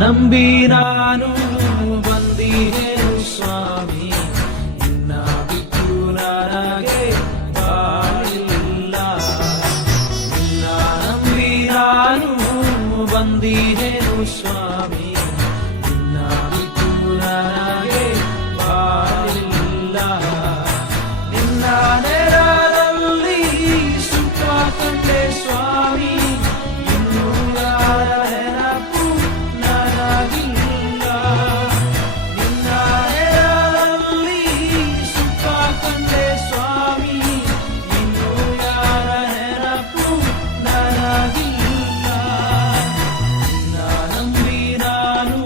ನಂಬಿ ನಾನು ಬಂದಿಹೇನು ಸ್ವಾಮಿ, ನಿನ್ನ ಬಿಟ್ಟು ನನಗೆ ಬಾಳಿಲ್ಲ. ನಿನ್ನ ನಂಬಿ ನಾನು ಬಂದಿಹೇನು ಸ್ವಾಮಿ, ನಿನ್ನ ಬಿಟ್ಟು ನನಗೆ ಬಾಳಿಲ್ಲ. ನಿನ್ನ ನೆರಳಲ್ಲಿ ಸುಖ ಕಂಡೆ ಸ್ವಾಮಿ, ಇನ್ನು ಯಾರ ನೆನಪು ನನಗಿಲ್ಲ. ನಿನ್ನ ನೆರಳಲ್ಲಿ ಸುಖ ಕಂಡೆ ಸ್ವಾಮಿ, ಇನ್ನು ಯಾರ ನೆನಪು ನನಗಿಲ್ಲ. ನಿನ್ನ ನಂಬಿ ನಾನು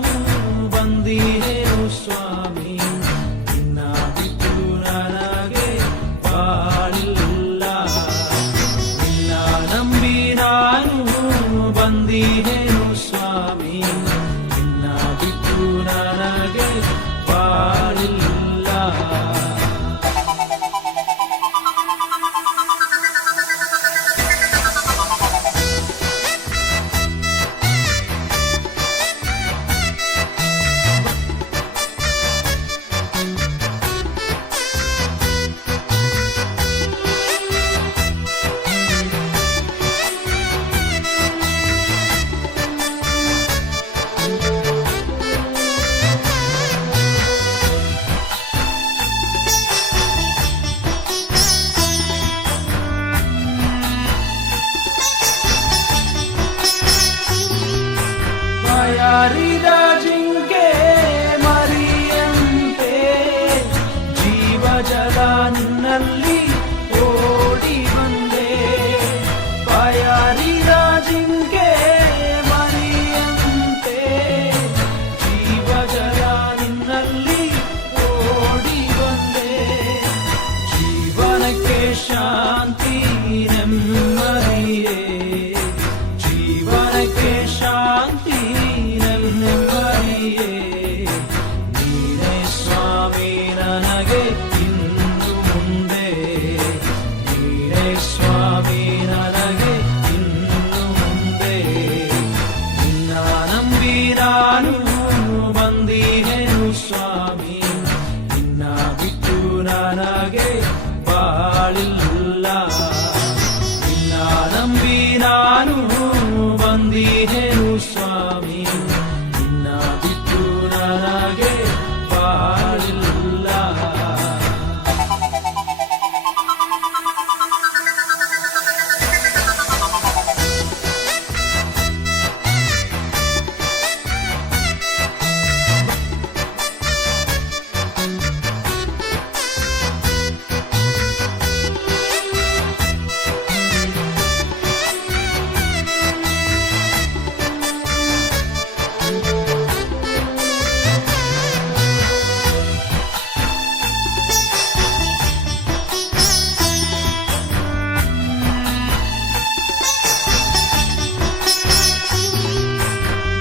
ಬಂದಿಹೇನು ಸ್ವಾಮಿ, ನಿನ್ನ ಬಿಟ್ಟು ನನಗೆ ಬಾಳಿಲ್ಲ. ನಿನ್ನ ನಂಬಿ ನಾನು ಬಂದಿಹೇನು ಸ್ವಾಮಿ, ನಿನ್ನ ಬಿಟ್ಟು ನನಗೆ ಬಾಳಿಲ್ಲ. ಬಾಯಾರಿದ ಜಿಂಕೆ ಮರಿಯಂತೆ ಜೀವಜಲ ನಿನ್ನಲ್ಲಿ ಓಡಿ ಬಂದೆ. ಬಾಯಾರಿದ ಜಿಂಕೆ ಮರಿಯಂತೆ ಜೀವಜಲ ನಿನ್ನಲ್ಲಿ ಓಡಿ ಬಂದೆ. ಜೀವನಕ್ಕೆ ಶಾಂತಿ ನೆಮ್ಮದಿಯೇ, ಜೀವನಕ್ಕೆ ಶಾಂತಿ ನೆಮ್ಮದಿಯೇ. ನೀನೇ ಸ್ವಾಮಿ ನನಗೆ ಇನ್ನು ಮುಂದೆ, ನೀನೇ ಸ್ವಾಮಿ ನನಗೆ ಇನ್ನು ಮುಂದೆ. ನಿನ್ನ ನಂಬಿ ನಾನು ಬಂದಿಹೇನು ಸ್ವಾಮಿ, ನಿನ್ನ ಬಿಟ್ಟು ನನಗೆ ಬಾಳಿಲ್ಲ. ನಿನ್ನ ನಂಬಿ ನಾನು ಬಂದಿಹೇನು ಸ್ವಾಮಿ, ನಿನ್ನ ಬಿಟ್ಟು ನನಗೆ ಬಾಳಿಲ್ಲ.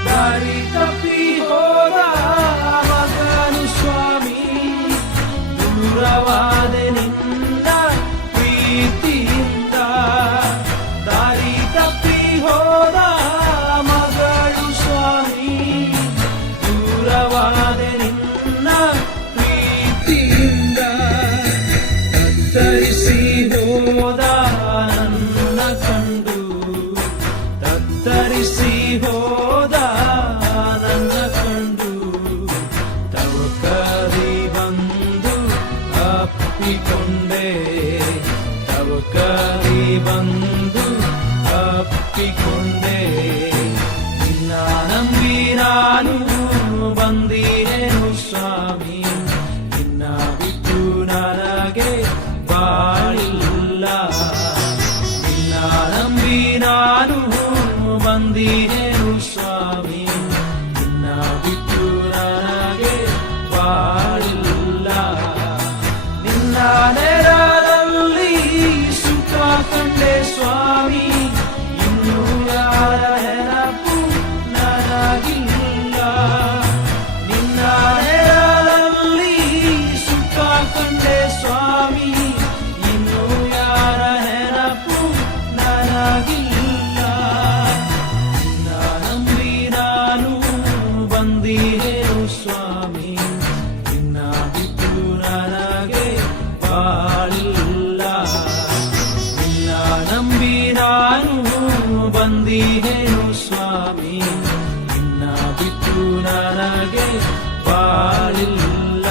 ದಾರಿ ತಪ್ಪಿ ಹೋದ ಮಗನು ಸ್ವಾಮಿ, ದೂರವಾದೆ ನಿನ್ನ ಪ್ರೀತಿಯಿಂದ. ದಾರಿ ತಪ್ಪಿ ಹೋದ ಮಗಳು ಸ್ವಾಮಿ, ದೂರವಾದೆ ನಿನ್ನ ಪ್ರೀತಿಯಿಂದ. ತತ್ತರಿಸಿ ಹೋದ ನನ್ನ ಕಂಡು, ತತ್ತರಿಸಿ ಹೋದ ನನ್ನ ಕಂಡು. ತವಕರಿ ಬಂದು ಅಪ್ಪಿಕೊಂಡೆ, ತವಕರಿ ಬಂದು ಅಪ್ಪಿಕೊಂಡೆ. ನಿನ್ನ ನಂಬಿ ನಾನು ಬಂದಿಹೇನು ಸ್ವಾಮಿ, ನಿನ್ನ ಬಿಟ್ಟು ನನಗೆ ಬಾಳಿಲ್ಲ. ನಿನ್ನ ನಂಬಿ ನಾನು ಬಂದಿಹೇನು ಸ್ವಾಮಿ, ನಿನ್ನ ಬಿಟ್ಟು ನನಗೆ ಬಾಳಿಲ್ಲ. ನಿನ್ನ ನೆರಳಲ್ಲಿ ಸುಖ ಕಂಡೆ ಸ್ವಾಮಿ, ಇನ್ನು ಯಾರ ನೆನಪು ನನಗಿಲ್ಲ. ನಿನ್ನ ನೆರಳಲ್ಲಿ ಸುಖ ಕಂಡೆ ಸ್ವಾಮಿ, ಇನ್ನು ಯಾರ ನೆನಪು ನನಗಿಲ್ಲ. ನಿನ್ನ ಸ್ವಾಮಿ, ನಿನ್ನ ಬಿಟ್ಟು ನನಗೆ ಬಾಳಿಲ್ಲ.